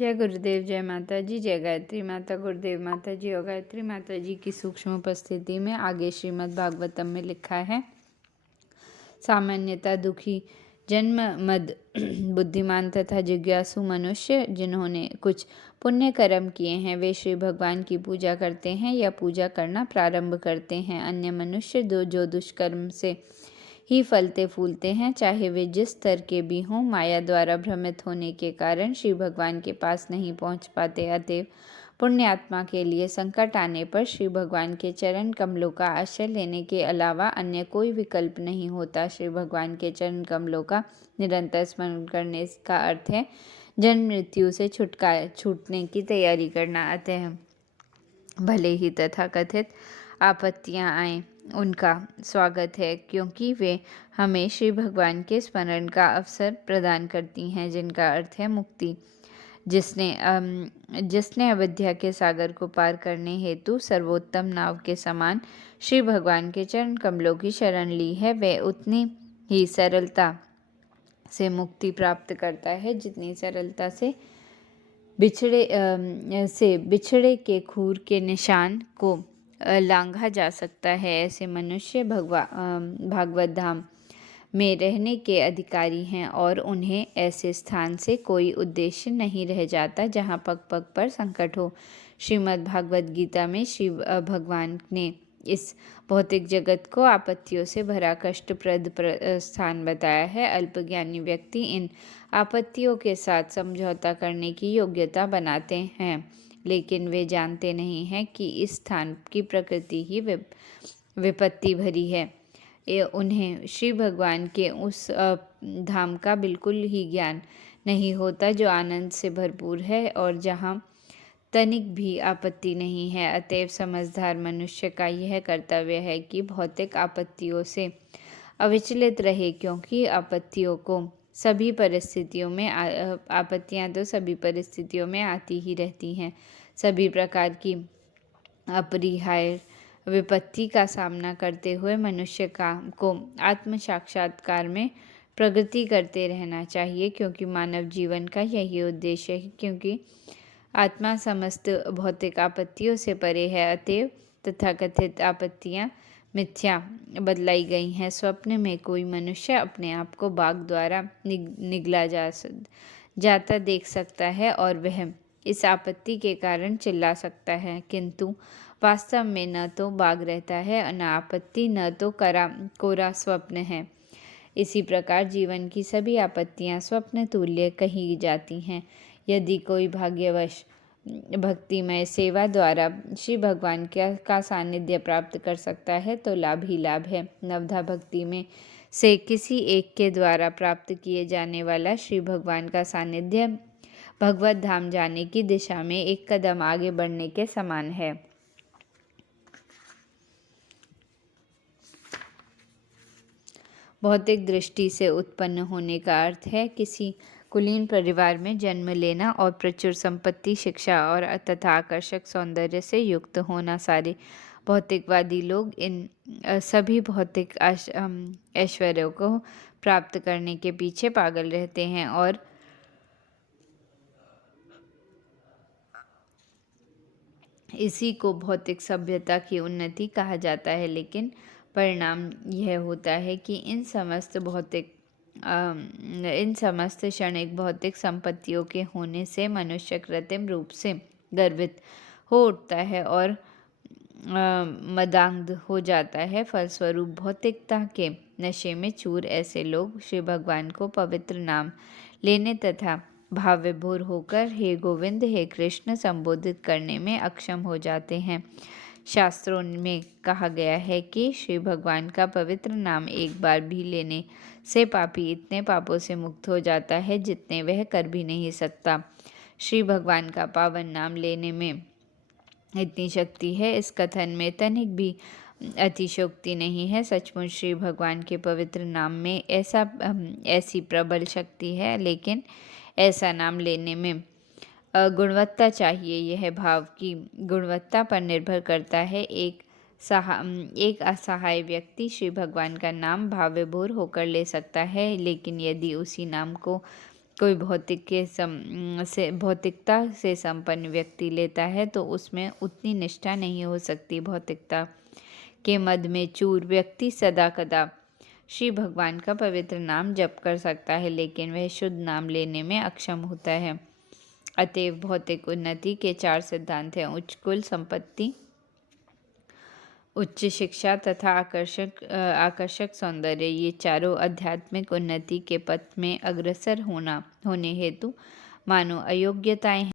जय गुरुदेव, जय माता जी, जय गायत्री माता, गुरुदेव माता जी और गायत्री माता जी की सूक्ष्म उपस्थिति में आगे श्रीमद् भागवतम में लिखा है। सामान्यतः दुखी जन्म मद बुद्धिमान तथा जिज्ञासु मनुष्य जिन्होंने कुछ पुण्य कर्म किए हैं वे श्री भगवान की पूजा करते हैं या पूजा करना प्रारंभ करते हैं। अन्य मनुष्य जो दुष्कर्म से ही फलते फूलते हैं, चाहे वे जिस स्तर के भी हों, माया द्वारा भ्रमित होने के कारण श्री भगवान के पास नहीं पहुंच पाते। अतएव पुण्यात्मा के लिए संकट आने पर श्री भगवान के चरण कमलों का आश्रय लेने के अलावा अन्य कोई विकल्प नहीं होता। श्री भगवान के चरण कमलों का निरंतर स्मरण करने का अर्थ है जन्म मृत्यु से छूटने की तैयारी करना। अतः भले ही तथाकथित आपत्तियां आएं, उनका स्वागत है, क्योंकि वे हमें श्री भगवान के स्मरण का अवसर प्रदान करती हैं, जिनका अर्थ है मुक्ति। जिसने अविद्या के सागर को पार करने हेतु सर्वोत्तम नाव के समान श्री भगवान के चरण कमलों की शरण ली है, वह उतनी ही सरलता से मुक्ति प्राप्त करता है जितनी सरलता से बिछड़े के खूर के निशान को लांघा जा सकता है। ऐसे मनुष्य भागवत धाम में रहने के अधिकारी हैं और उन्हें ऐसे स्थान से कोई उद्देश्य नहीं रह जाता जहाँ पग पग पर संकट हो। श्रीमद् भागवत गीता में श्री भगवान ने इस भौतिक जगत को आपत्तियों से भरा कष्टप्रद स्थान बताया है। अल्पज्ञानी व्यक्ति इन आपत्तियों के साथ समझौता करने की योग्यता बनाते हैं, लेकिन वे जानते नहीं हैं कि इस स्थान की प्रकृति ही विपत्ति भरी है। उन्हें श्री भगवान के उस धाम का बिल्कुल ही ज्ञान नहीं होता जो आनंद से भरपूर है और जहाँ तनिक भी आपत्ति नहीं है। अतएव समझदार मनुष्य का यह कर्तव्य है कि भौतिक आपत्तियों से अविचलित रहे, क्योंकि आपत्तियां तो सभी परिस्थितियों में आती ही रहती हैं। सभी प्रकार की अपरिहार्य विपत्ति का सामना करते हुए मनुष्य को आत्म साक्षात्कार में प्रगति करते रहना चाहिए, क्योंकि मानव जीवन का यही उद्देश्य है। क्योंकि आत्मा समस्त भौतिक आपत्तियों से परे है, अतएव तथाकथित आपत्तियां मिथ्या बदलाई गई हैं। स्वप्न में कोई मनुष्य अपने आप को बाघ द्वारा निगला जाता देख सकता है और वह इस आपत्ति के कारण चिल्ला सकता है, किंतु वास्तव में न तो बाघ रहता है, न आपत्ति, न तो कोरा स्वप्न है। इसी प्रकार जीवन की सभी आपत्तियां स्वप्न तुल्य कही जाती हैं। यदि कोई भाग्यवश भक्तिमय सेवा द्वारा श्री भगवान का सानिध्य प्राप्त कर सकता है तो लाभ ही लाभ है। नवधा भक्ति में से किसी एक के द्वारा प्राप्त किए जाने वाला श्री भगवान का सानिध्य भगवत धाम जाने की दिशा में एक कदम आगे बढ़ने के समान है। भौतिक दृष्टि से उत्पन्न होने का अर्थ है किसी कुलीन परिवार में जन्म लेना और प्रचुर संपत्ति, शिक्षा और तथा आकर्षक सौंदर्य से युक्त होना। सारे भौतिकवादी लोग इन सभी भौतिक ऐश्वर्यों को प्राप्त करने के पीछे पागल रहते हैं और इसी को भौतिक सभ्यता की उन्नति कहा जाता है। लेकिन परिणाम यह होता है कि इन समस्त क्षणिक भौतिक संपत्तियों के होने से मनुष्य कृत्रिम रूप से गर्वित हो उठता है और मदांध हो जाता है। फलस्वरूप भौतिकता के नशे में चूर ऐसे लोग श्री भगवान को पवित्र नाम लेने तथा भाव विभोर होकर हे गोविंद, हे कृष्ण संबोधित करने में अक्षम हो जाते हैं। शास्त्रों में कहा गया है कि श्री भगवान का पवित्र नाम एक बार भी लेने से पापी इतने पापों से मुक्त हो जाता है जितने वह कर भी नहीं सकता। श्री भगवान का पावन नाम लेने में इतनी शक्ति है, इस कथन में तनिक भी अतिशयोक्ति नहीं है। सचमुच श्री भगवान के पवित्र नाम में ऐसी प्रबल शक्ति है, लेकिन ऐसा नाम लेने में गुणवत्ता चाहिए। यह भाव की गुणवत्ता पर निर्भर करता है। एक असहाय व्यक्ति श्री भगवान का नाम भाव विभोर होकर ले सकता है, लेकिन यदि उसी नाम को कोई भौतिकता से संपन्न व्यक्ति लेता है तो उसमें उतनी निष्ठा नहीं हो सकती। भौतिकता के मद में चूर व्यक्ति सदा कदा श्री भगवान का पवित्र नाम जप कर सकता है, लेकिन वह शुद्ध नाम लेने में अक्षम होता है। अतएव भौतिक उन्नति के 4 सिद्धांत हैं: उच्च कुल संपत्ति, उच्च शिक्षा तथा आकर्षक सौंदर्य। ये चारों आध्यात्मिक उन्नति के पथ में अग्रसर होने हेतु मानो अयोग्यताएं हैं।